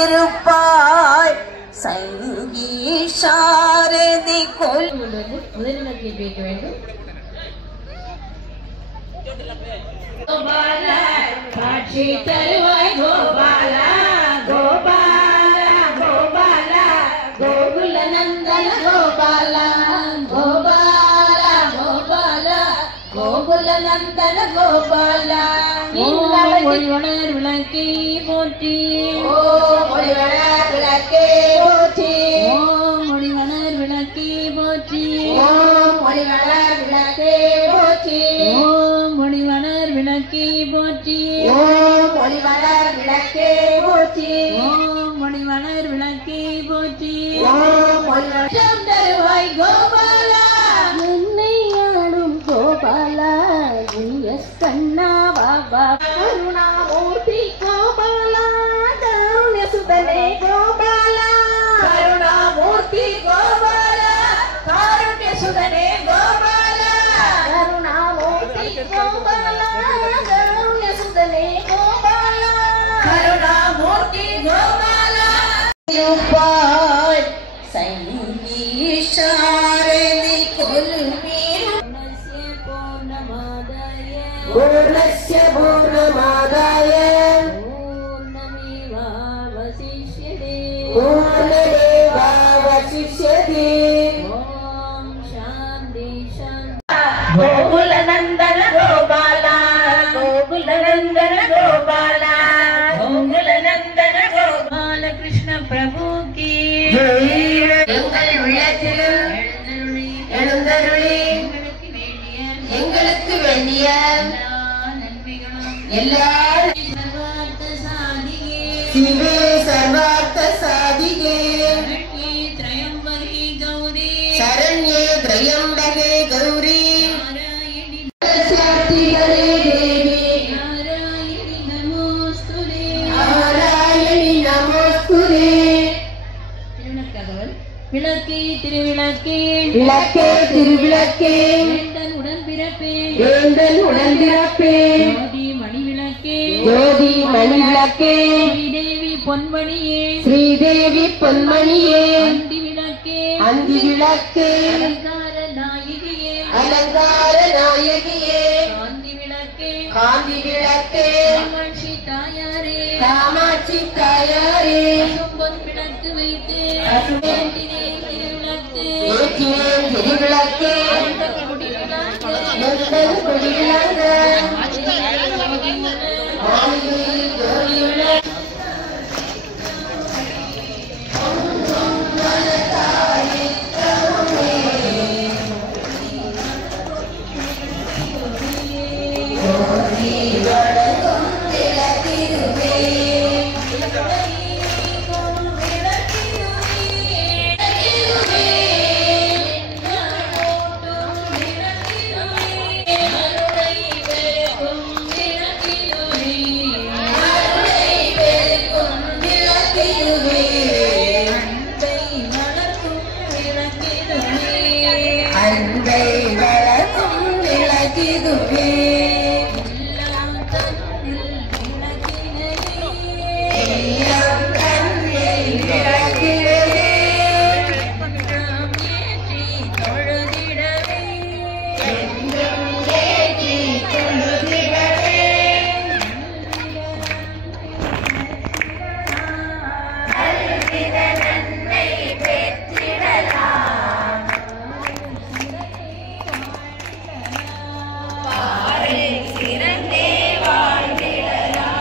கொலுவிருப்பாய் சங்கீஷாரதி கொல் முதலில் கேட்க வேண்டும். கோபால காட்சி தருவாய் கோபால கோபால கோபால கோகுல நந்தன கோபால கோபால கோபால கோகுல நந்தன கோபால ஒளிவளர் விளக்கே போற்றி ஓம் ஒளிவளர் விளக்கே போற்றி ஓம் ஒளிவளர் விளக்கே போற்றி ஓம் ஒளிவளர் விளக்கே போற்றி ஓம் ஒளிவளர் விளக்கே போற்றி ஓம் ஒளிவளர் விளக்கே போற்றி ஓம் ஒளிவளர் விளக்கே போற்றி ஓம் ஒளிவளர் தருவாய் கோபாலா என்னை ஆளும் கோபாலா எஸ் கண்ணா பாபா கருணாமூர்த்தி கோபாலா கருண்ய சுதனே கோபாலா கருணாமூர்த்தி கோபாலா காருண்ய சுதனே கோபாலா கருணாமூர்த்தி கோபாலா காருண்ய சுதனே கோபாலா கருணாமூர்த்தி கோபாலா இருப்பாய் சங்கீஷாரதி கொல்வீர் பூர்ணஸ்ய பூர்ணமாதாய பூர்ணமேவாவசிஷ்யதே ஓம் சாந்தி சாந்தி கோகுல நந்தன கோபாலா கோகுல நந்தன கோபாலா கோகுல நந்தன கோபால கிருஷ்ண பிரபு கி எங்கள் உள்ளத்தில் எழுந்தருளி எங்களுக்கு வேண்டிய எல்லா சிவே சர்வார்த்த சாதிகே சரண்யே திரையம்பகே கௌரி சாத்திகளே தேவி நாராயணி நமஸ்துதே. விளக்கே திருவிளக்கே விளக்கே திருவிளக்கே வேந்தன் உடன்பிறப்பே வேந்தன் உடன்பிறப்பே ஜோதி மணி விளக்கே ஜோதி மணி விளக்கே ஸ்ரீதேவி பொன்மணியே ஸ்ரீதேவி பொன்மணியே அந்தி விளக்கே அந்தி விளக்கே அலங்கார நாயகியே அலங்கார நாயகியே காந்தி விளக்கே காந்தி விளக்கே காமாட்சி தாயாரே காமாட்சி தாயாரே பொன் விளக்கு வைத்து ஏற்றினேன் திருவிளக்கு ஏற்றினேன் திருவிளக்கே எங்கள் குடிவிளங்க மாளிகையில் ஜோதியுள்ள அன்பை வளர்க்கும் விளக்கிதுவே எல்லாம் கண்ணில் விளக்கிடவே என்றும் ஏற்றி தொழுதிடவே நல்வித நன்மை பெற்றிடலாம் சிறந்தே வாழ்ந்திடலாம்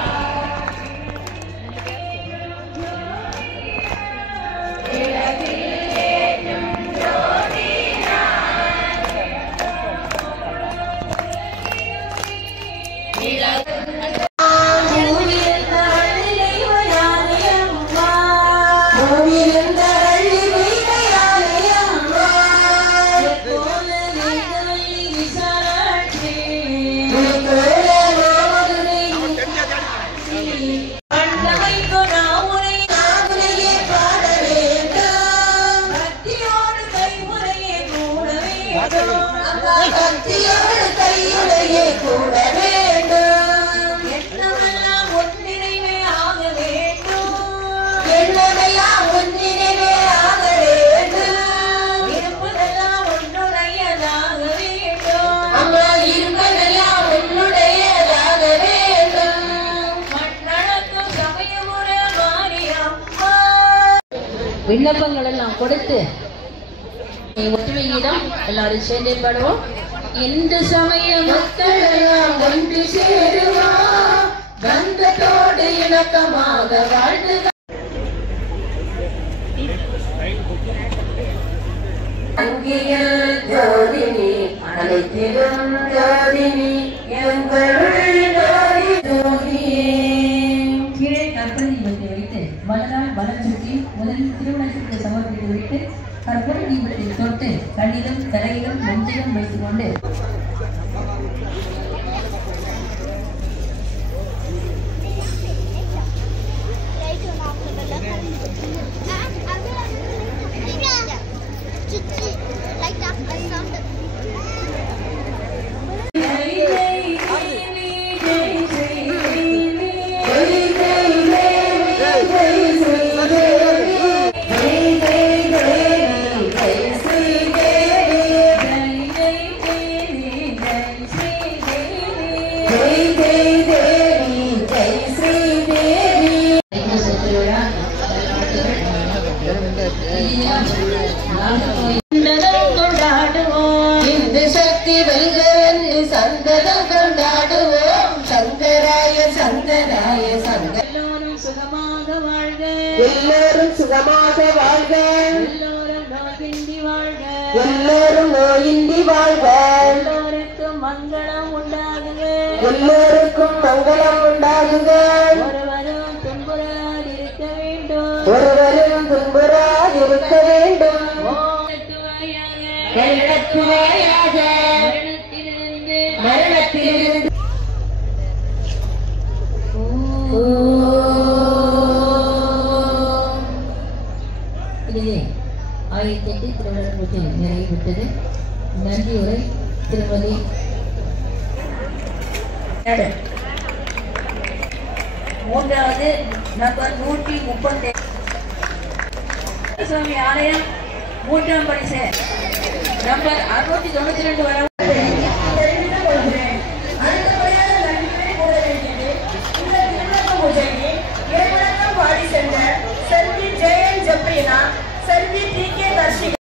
கத்தியோடு கையுடையே கூட வேண்டும். எண்ணமெல்லாம் ஒன்றிணைவே ஆக வேண்டும். விண்ணப்பங்கள் எல்லாம் கொடுத்து ஒற்றுமையிடம் எல்லாரும் சேர்ந்தே பாடுவோம். இந்த சமய மக்கள் எல்லாம் ஒன்று சேருவோம், பந்தத்தோடு இணக்கமாக வாழ்ந்து அங்கியல் ஜோதினி அழைத்திடும் ஜோதினி எங்களுள் ஜோதியே. கீழே கற்பனை தீபத்தை வைத்து மலரால் வளம் சுற்றி முதலில் திருமணத்திற்கு சமர்ப்பித்து வைத்து கற்பனை தீபத்தை தொட்டு கண்ணிலும் தலையிலும் நெஞ்சிலும் வைத்துக் கொண்டு இந்து சக்தி வெல்கவென்று சந்தனம் கொண்டாடுவோம். சங்கராய சந்தனாய சங்க. எல்லோரும் சுகமாக வாழ்க, எல்லோரும் சுகமாக வாழ்க, எல்லோரும் நோயின்றி வாழ்க, எல்லோரும் நோயின்றி வாழ்க, எல்லோருக்கும் மங்களம் உண்டாகுக, எல்லோருக்கும் மங்களம் உண்டாகுக, ஒருவரும் துன்புறாது இருக்க வேண்டும், ஒருவரும் துன்புறாதிருக்க வேண்டும். கருணத்துவாயாக, மரணத்திலிருந்து மரணத்திலிருந்து இதிலே 1008 திருமண பூஜை நிறைவுற்றது. நன்றியுரை திருமதி மூன்றாவது நம்பர் 130 சுவாமி ஆலயம் 3ஆம் பரிசு நம்பர் 692 வர